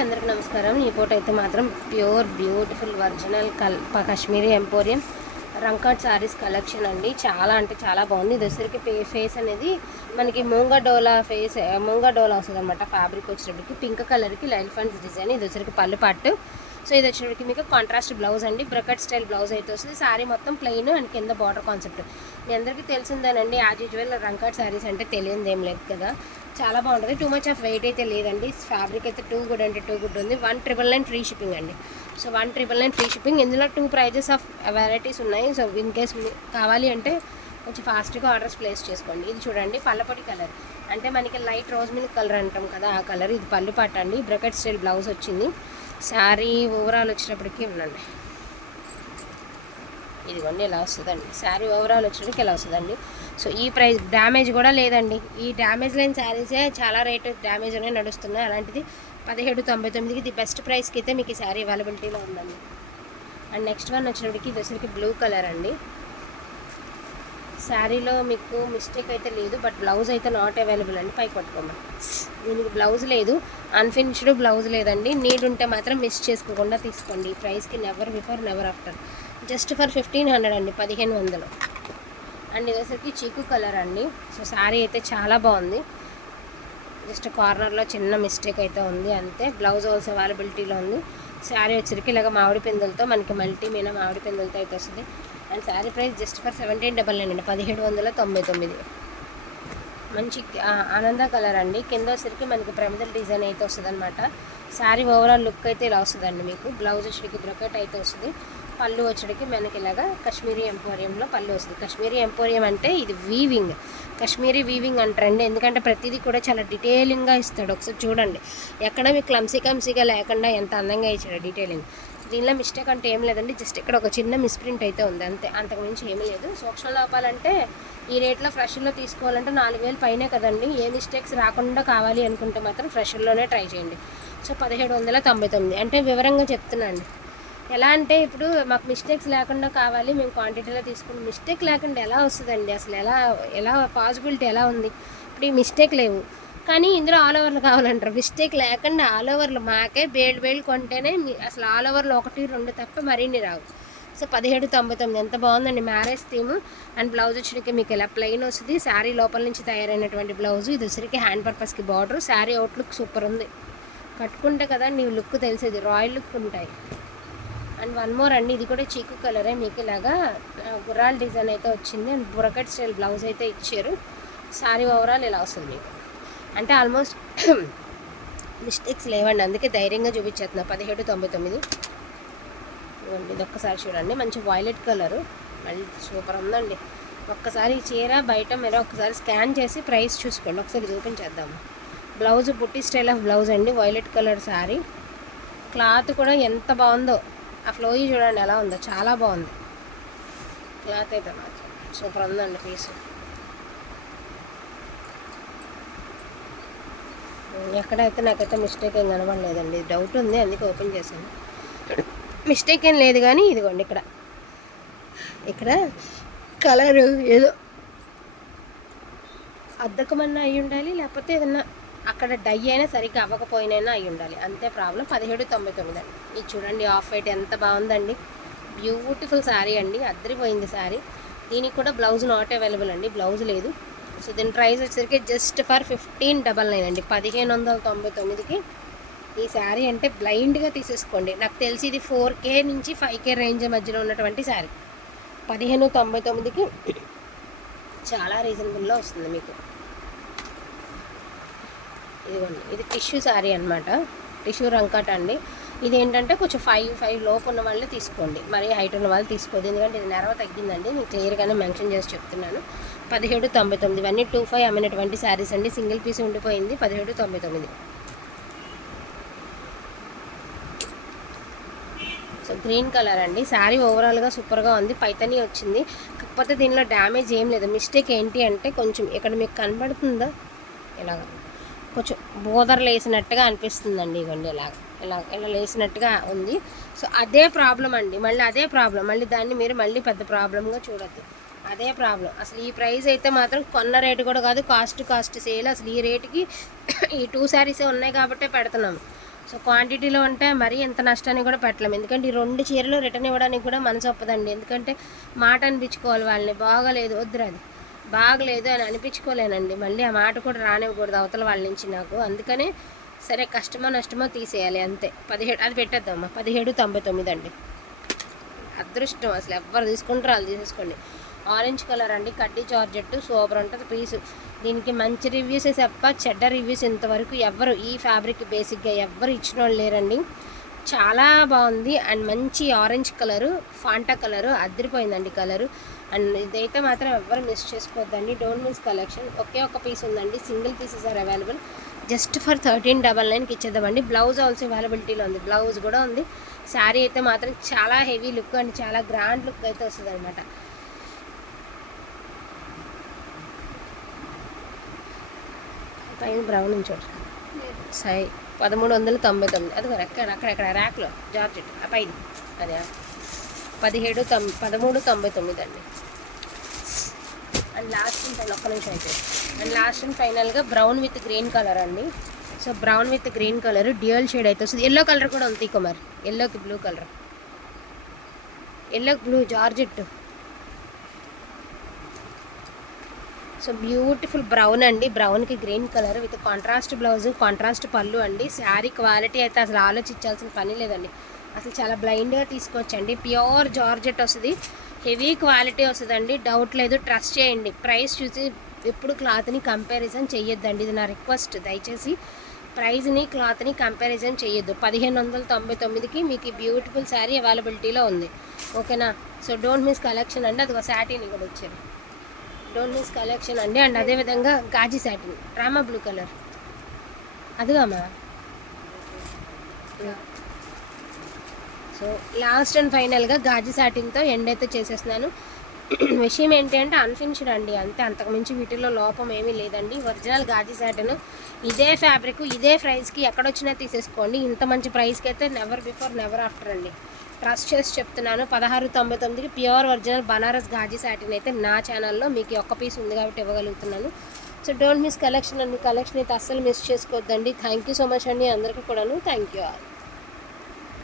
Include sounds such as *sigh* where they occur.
అందరికి నమస్కారం. ఈ ఫోటో అయితే మాత్రం ప్యూర్ బ్యూటిఫుల్ ఒరిజినల్ కల్ కాశ్మీరీ ఎంపోరియం రంకట్ శారీస్ కలెక్షన్ అండి. చాలా అంటే చాలా బాగుంది. దసరికి ఫేస్ అనేది మనకి మూంగ డోలా ఫేస్ మూంగ డోలా వస్తుంది అనమాట ఫ్యాబ్రిక్ వచ్చేటప్పటికి. పింక్ కలర్కి లైన్ ఫండ్స్ డిజైన్. ఇది వచ్చరికి పళ్ళు పట్టు. సో ఇది వచ్చేటప్పటికి మీకు కాంట్రాస్ట్ బ్లౌజ్ అండి. బ్రకెట్ స్టైల్ బ్లౌజ్ అయితే వస్తుంది. శారీ మొత్తం ప్లెయిన్ అండ్ కింద బార్డర్ కాన్సెప్ట్ మీ అందరికీ తెలిసిందేనండి. యాజ్ యూజువల్ రంకట్ సారీస్ అంటే తెలియదు ఏం లేదు కదా. చాలా బాగుంటుంది. టూ మచ్ ఆఫ్ వెయిట్ అయితే లేదండి. ఫ్యాబ్రిక్ అయితే టూ గుడ్ అంటే టూ గుడ్ ఉంది. One triple nine free shipping అండి. So one triple nine free shipping ఇందులో టూ ప్రైజెస్ ఆఫ్ వెరైటీస్ ఉన్నాయి. సో ఇన్ కేస్ కావాలి అంటే కొంచెం ఫాస్ట్గా ఆర్డర్స్ ప్లేస్ చేసుకోండి. ఇది చూడండి పల్లపొడి కలర్ అంటే మనకి లైట్ రోజ్ మిల్క్ కలర్ అంటాం కదా ఆ కలర్ ఇది పళ్ళు పట్టండి బ్రకెట్ స్టైల్ బ్లౌజ్ వచ్చింది. శారీ ఓవరాల్ వచ్చేటప్పటికి ఉండండి ఇదిగోండి ఇలా వస్తుందండి. శారీ ఓవరాల్ వచ్చేటికి ఇలా వస్తుందండి. సో ఈ ప్రైస్ డ్యామేజ్ కూడా లేదండి. ఈ డ్యామేజ్ లేని శారీసే చాలా రేటు డ్యామేజ్ అనేవి నడుస్తున్నాయి. అలాంటిది పదిహేడు తొంభై తొమ్మిదికి ఇది బెస్ట్ ప్రైస్కి అయితే మీకు ఈ శారీ అవైలబిలిటీలో ఉందండి. అండ్ నెక్స్ట్ వన్ వచ్చినప్పటికి ఇది వచ్చరికి బ్లూ కలర్ అండి. శారీలో మీకు మిస్టేక్ అయితే లేదు బట్ బ్లౌజ్ అయితే నాట్ అవైలబుల్ అండి. పైకి పట్టుకోమని దీనికి బ్లౌజ్ లేదు. అన్ఫినిష్డ్ బ్లౌజ్ లేదండి. నీడ్ ఉంటే మాత్రం మిస్ చేసుకోకుండా తీసుకోండి. ఈ ప్రైస్కి never before never after just for fifteen hundred అండి పదిహేను వందలు. అండ్ ఇది చీకు కలర్ అండి. సో శారీ అయితే చాలా బాగుంది. జస్ట్ కార్నర్లో చిన్న మిస్టేక్ అయితే ఉంది అంతే. బ్లౌజ్ ఆల్సో అవైలబిలిటీలో ఉంది. శారీ వచ్చరికి ఇలాగ మామిడి పిందులతో మనకి మల్టీ మీన మామిడి పిందులతో అయితే వస్తుంది. And sari price just for seventeen double nine అండి పదిహేడు వందల తొంభై తొమ్మిది. మంచి ఆనంద కలర్ అండి. కింద వచ్చరికి మనకి ప్రమిదల డిజైన్ అయితే వస్తుంది అనమాట శారీ ఓవరాల్ లుక్ అయితే ఇలా వస్తుందండి మీకు. బ్లౌజ్ వచ్చరికి బ్రొకెట్ అయితే వస్తుంది. పళ్ళు వచ్చడికి మనకి ఇలాగా కాశ్మీరీ ఎంపోరియంలో పళ్ళు వస్తుంది. కాశ్మీరీ ఎంపోరియం అంటే ఇది వీవింగ్ కాశ్మీరీ వీవింగ్ అంటారండి. ఎందుకంటే ప్రతిదీ కూడా చాలా డీటెయిలింగ్గా ఇస్తాడు. ఒకసారి చూడండి. ఎక్కడ మీకు క్లమ్సీ క్లమ్సీగా లేకుండా ఎంత అందంగా ఇచ్చాడు డీటెయిలింగ్ దీనిలో మిస్టేక్ అంటే ఏం లేదండి. జస్ట్ ఇక్కడ ఒక చిన్న మిస్ప్రింట్ అయితే ఉంది. అంతే. అంతకుమించి ఏమీ లేదు. సూక్ష్మ లోపాలంటే ఈ రేట్లో ఫ్రెష్లో తీసుకోవాలంటే నాలుగు వేలు పైనే కదండి. ఏ మిస్టేక్స్ రాకుండా కావాలి అనుకుంటే మాత్రం ఫ్రెష్లోనే ట్రై చేయండి. సో పదిహేడు వందల తొంభై తొమ్మిది. అంటే వివరంగా చెప్తున్నాను. ఎలా అంటే ఇప్పుడు మాకు మిస్టేక్స్ లేకుండా కావాలి మేము క్వాంటిటీలో తీసుకుని మిస్టేక్ లేకుండా ఎలా వస్తుందండి? అసలు ఎలా ఎలా పాసిబిలిటీ ఎలా ఉంది? ఇప్పుడు ఈ మిస్టేక్ లేవు. కానీ ఇందులో ఆల్ ఓవర్లు కావాలంటారు. మిస్టేక్ లేకుండా ఆల్ ఓవర్లు మాకే బేళ్ళు బేళ్ళు కొంటేనే అసలు ఆల్ ఓవర్లు ఒకటి రెండు తప్ప మరిన్ని రావు. సో పదిహేడు తొంభై తొమ్మిది ఎంత బాగుందండి మ్యారేజ్ థీమ్ అండ్ బ్లౌజ్ వచ్చరికి మీకు ఇలా ప్లెయిన్ వస్తుంది. శారీ లోపల నుంచి తయారైనటువంటి బ్లౌజ్ ఇది వచ్చరికి హ్యాండ్ పర్పస్కి బార్డర్ శారీ అవుట్లుక్ సూపర్ ఉంది. కట్టుకుంటే కదా నీ లుక్ తెలిసేది. రాయల్ లుక్ ఉంటాయి. అండ్ వన్ మోర్ అండి ఇది కూడా చీకు కలరే మీకు ఇలాగా గుర్రాల డిజైన్ అయితే వచ్చింది. అండ్ బురకట్ స్టైల్ బ్లౌజ్ అయితే ఇచ్చారు. సారీ ఓవరాల్ ఇలా వస్తుంది మీకు? అంటే ఆల్మోస్ట్ *clears throat* మిస్టేక్స్ లేవండి అందుకే ధైర్యంగా చూపించేస్తున్నా. పదిహేడు తొంభై తొమ్మిది. ఇది ఒక్కసారి చూడండి. మంచి వైలెట్ కలరు మళ్ళీ సూపర్ ఉందండి. ఒక్కసారి చీర బయట మీరు ఒకసారి స్కాన్ చేసి ప్రైస్ చూసుకోండి. ఒకసారి చూపించేద్దాము బ్లౌజ్ బుట్టి స్టైల్ ఆఫ్ బ్లౌజ్ అండి. వైలెట్ కలర్ శారీ క్లాత్ కూడా ఎంత బాగుందో. ఆ ఫ్లోయి చూడండి ఎలా ఉందో. చాలా బాగుంది. క్లాత్ అయితే మాత్రం. సూపర్ ఉందండి పీస్ ఎక్కడైతే నాకైతే మిస్టేక్ ఏం కనబడలేదండి. డౌట్ ఉంది అందుకే ఓపెన్ చేశాను. మిస్టేక్ ఏం లేదు కానీ ఇదిగోండి ఇక్కడ. ఇక్కడ కలర్ ఏదో అద్దకమన్నా అయి ఉండాలి లేకపోతే ఏదన్నా అక్కడ డై అయినా సరిగ్గా అవ్వకపోయినైనా అయి ఉండాలి. అంతే ప్రాబ్లం పదిహేడు తొంభై తొమ్మిది అండి. ఇది చూడండి ఆఫ్ వైట్ ఎంత బాగుందండి. బ్యూటిఫుల్ శారీ అండి. అద్దరిపోయింది శారీ దీనికి కూడా బ్లౌజ్ నాట్ అవైలబుల్ అండి. బ్లౌజ్ లేదు. సో దీని ప్రైస్ వచ్చేసరికి just for fifteen double nine అండి. పదిహేను వందల తొంభై తొమ్మిదికి ఈ శారీ అంటే బ్లైండ్గా తీసేసుకోండి. నాకు తెలిసి ఇది ఫోర్ కే నుంచి ఫైవ్ కే రేంజ్ మధ్యలో ఉన్నటువంటి శారీ పదిహేను తొంభై తొమ్మిదికి చాలా రీజనబుల్లో వస్తుంది మీకు. ఇదిగోండి ఇది టిష్యూ శారీ అనమాట టిష్యూ రంకట్ అండి. ఇది ఏంటంటే కొంచెం ఫైవ్ ఫైవ్ లోపు ఉన్న వాళ్ళే తీసుకోండి. మరి హైట్ ఉన్న వాళ్ళు తీసుకోవద్దు. ఎందుకంటే ఇది నెరవ తగ్గిందండి. నేను క్లియర్గానే మెన్షన్ చేసి చెప్తున్నాను. పదిహేడు తొంభై తొమ్మిది ఇవన్నీ టూ ఫైవ్ అమ్మినటువంటి శారీస్ అండి. సింగిల్ పీస్ ఉండిపోయింది. పదిహేడు తొంభై తొమ్మిది. సో గ్రీన్ కలర్ అండి. శారీ ఓవరాల్గా సూపర్గా ఉంది. పైతని వచ్చింది. కాకపోతే దీనిలో డ్యామేజ్ ఏం లేదు. మిస్టేక్ ఏంటి అంటే కొంచెం ఇక్కడ మీకు కనబడుతుందా? ఇలాగా. కొంచెం బోదర్ లేసినట్టుగా అనిపిస్తుందండి ఇవ్వండి ఇలాగ. ఇలా ఇలా లేసినట్టుగా ఉంది. సో అదే ప్రాబ్లం అండి. మళ్ళీ అదే ప్రాబ్లం మళ్ళీ దాన్ని మీరు మళ్ళీ పెద్ద ప్రాబ్లంగా చూడొద్దు. అదే ప్రాబ్లం అసలు ఈ ప్రైస్ అయితే మాత్రం కొన్న రేటు కూడా కాదు కాస్ట్ కాస్ట్ సేల్. అసలు ఈ రేటుకి ఈ టూ శారీసే ఉన్నాయి కాబట్టే పెడుతున్నాం. సో క్వాంటిటీలో ఉంటే మరీ ఎంత నష్టాన్ని కూడా పెట్టలేము ఎందుకంటే ఈ రెండు చీరలు రిటర్న్ ఇవ్వడానికి కూడా మనసు ఒప్పదండి. ఎందుకంటే మాట అనిపించుకోవాలి వాళ్ళని. బాగాలేదు. వద్దురు అది. బాగలేదు అని అనిపించుకోలేనండి. మళ్ళీ ఆ మాట కూడా రానివ్వకూడదు అవతల వాళ్ళ నుంచి నాకు. అందుకనే సరే కష్టమో నష్టమో తీసేయాలి అంతే. పదిహేడు అది పెట్టేద్దామా పదిహేడు తొంభై తొమ్మిది అండి. అదృష్టం అసలు ఎవరు తీసుకుంటారో వాళ్ళు తీసేసుకోండి. ఆరెంజ్ కలర్ అండి. కడ్డీ చార్జెట్టు సూపర్ ఉంటుంది పీసు. దీనికి మంచి రివ్యూస్ తప్ప చెడ్డ రివ్యూస్ ఇంతవరకు ఎవరు ఈ ఫ్యాబ్రిక్ బేసిక్గా ఎవ్వరు ఇచ్చిన వాళ్ళు లేరండి. చాలా బాగుంది. అండ్ మంచి ఆరెంజ్ కలరు ఫాంటా కలరు అదిరిపోయిందండి కలరు. అండ్ ఇదైతే మాత్రం ఎవరు మిస్ చేసుకోవద్దండి డోంట్ మిస్ కలెక్షన్. ఒకే ఒక పీస్ ఉందండి. Single pieces are available. Just for thirteen double నైన్కి ఇచ్చేద్దామండి. బ్లౌజ్ ఆల్సో అవైలబిలిటీలో ఉంది. బ్లౌజ్ కూడా ఉంది. శారీ అయితే మాత్రం చాలా హెవీ లుక్ అండ్ చాలా గ్రాండ్ లుక్ అయితే వస్తుంది అనమాట పైన బ్రౌన్ చూడు. సై పదమూడు వందల తొంభై తొమ్మిది. అది అక్కడ అక్కడక్కడ ర్యాక్లో జార్జెట్. ఆ పైన. అదే పదిహేడు తొమ్ పదమూడు తొంభై తొమ్మిది అండి. ఉంటాయి ఒక్క నుంచి అయితే. అండ్ లాస్ట్ అండ్ ఫైనల్గా బ్రౌన్ విత్ గ్రీన్ కలర్ అండి. So brown with green colour dual shade అయితే వస్తుంది. ఎల్లో కలర్ కూడా ఉంది కుమార్. ఎల్లోకి blue colour yellow blue georgette. So beautiful brown అండి. బ్రౌన్కి green colour with contrast blouse contrast పళ్ళు అండి. శారీ క్వాలిటీ అయితే అసలు ఆలోచించాల్సిన పని లేదండి. అసలు చాలా బ్లైండ్గా తీసుకోవచ్చండి. ప్యూర్ జార్జెట్ వస్తుంది. హెవీ క్వాలిటీ వస్తుందండి. డౌట్ లేదు. ట్రస్ట్ చేయండి. ప్రైస్ చూసి ఎప్పుడు క్లాత్ని కంపారిజన్ చేయొద్దండి ఇది నా రిక్వెస్ట్ దయచేసి ప్రైజ్ని క్లాత్ని కంపారిజన్ చేయొద్దు పదిహేను వందల తొంభై తొమ్మిదికి మీకు ఈ బ్యూటిఫుల్ శారీ అవైలబిలిటీలో ఉంది. ఓకేనా? సో డోంట్ మిస్ కలెక్షన్ అండి. అది ఒక శాటీని కూడా వచ్చారు డోంట్ మిస్ కలెక్షన్ అండి. అండ్ అదేవిధంగా Ghazi satin drama blue colour అదిగామా సో లాస్ట్ అండ్ ఫైనల్గా గాజు సాటిన్తో ఎండ్ అయితే చేసేస్తున్నాను. విషయం ఏంటి అంటే అన్ఫినిష్డ్ అండి అంతే. అంతకుమించి వీటిలో లోపం ఏమీ లేదండి. ఒరిజినల్ గాజు సాటిన్ ఇదే ఫ్యాబ్రిక్ ఇదే ప్రైస్కి ఎక్కడొచ్చినా తీసేసుకోండి. ఇంత మంచి ప్రైస్కి అయితే నెవర్ బిఫోర్ నెవర్ ఆఫ్టర్ అండి. ట్రస్ట్ చేసి చెప్తున్నాను. పదహారు తొంభై తొమ్మిదికి pure original Banaras Gaji satin అయితే నా ఛానల్లో మీకు ఒక్క పీస్ ఉంది కాబట్టి ఇవ్వగలుగుతున్నాను. సో డోంట్ మిస్ కలెక్షన్ అండి. కలెక్షన్ అయితే అస్సలు మిస్ చేసుకోవద్దండి. థ్యాంక్ యూ సో మచ్ అండి అందరికీ కూడాను. Thank you all